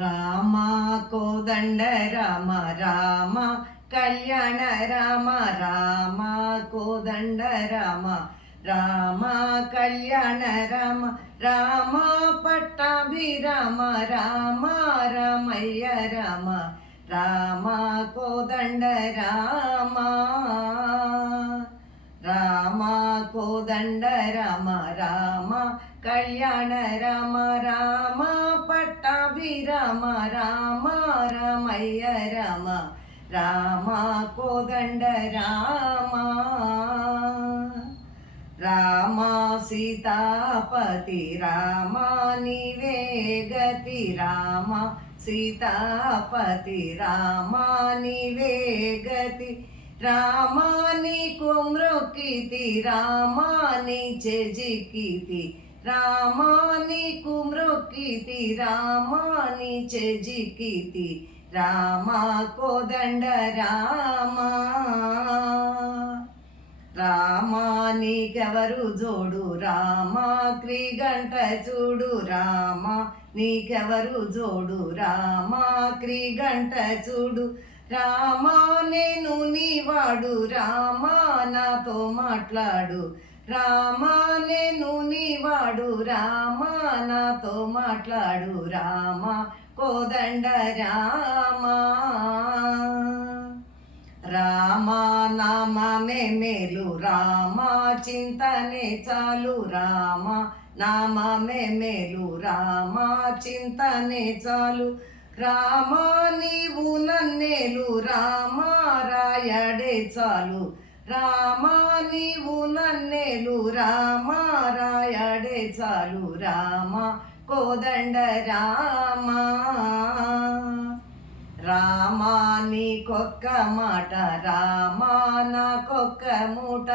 రామ కోదండ రామ రామ కళ్యాణ రామ రామ కోదండ రామ రామ కళ్యాణ రామ రామ పట్టాభిరామ రామ రమయ్య రామ రామ కోదండ రామ రామ కోదండ రామ రామ కళ్యాణ రామ రామ పట్టాభిరామ రామ రమయ్య రామ రామ కోదండ రామ రామ సీతాపతి రామ నీవే గతి రామ సీతాపతి రామ నీవే గతి రామాని కుమ్రొక్కితి రామాని చెజికితి రామాని కుమ్రొక్కితి రామాని చెజికితి రామ కోదండ రామ రామానికెవరు జోడు రామ క్రీగంట చూడు రామ నీకెవరు జోడు రామ క్రీగంట చూడు రామా నేను నీవాడు రామా నాతో మాట్లాడు రామా నేను నీవాడు రామా నాతో మాట్లాడు రామ కోదండ రామ రామా నామమే మేలు రామా చింతనే చాలు రామా నామమే మేలు రామా చింతనే చాలు రామా నీవు నన్నేలు రామా రాయడే చాలు రామా నీవు నన్నేలు రామా రాయడే చాలు రామ కోదండ రామ రామా నీకొక్క మాట రామా నాకొక్క మూట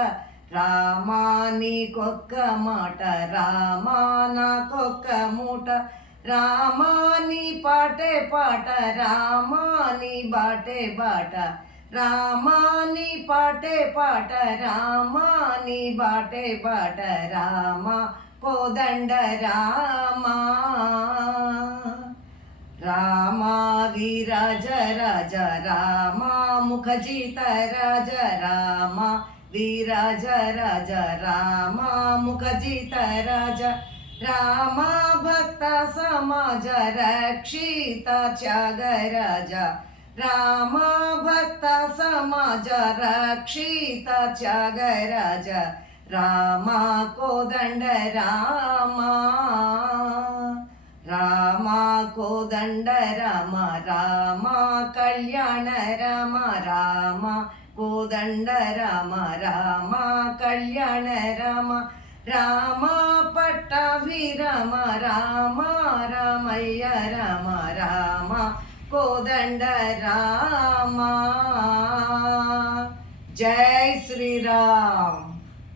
రామా నీకొక్క మాట రామా నాకొక్క మూట రామాని పాటే పాట రామాని బాటే బాట రామాని పాటే పాట రామాని బాటే బాట రామ కోదండ రామ రామ వీరాజ రాజ రామ ముఖజిత రాజ రామ వీరాజ రాజ రామ ముఖజిత రాజ రామ భక్త సమాజ రక్షిత త్యాగరాజ రామ భక్త సమాజ రక్షిత త్యాగరాజ రామ కోదండ రామ రామ కోదండ రామ రామ కళ్యాణ రామ రామ కోదండ రామ రామ కళ్యాణ రామ రామ పట్టాభిరామ రామ రమయ్య రామ రామ కోదండ రామ జై శ్రీరామ్.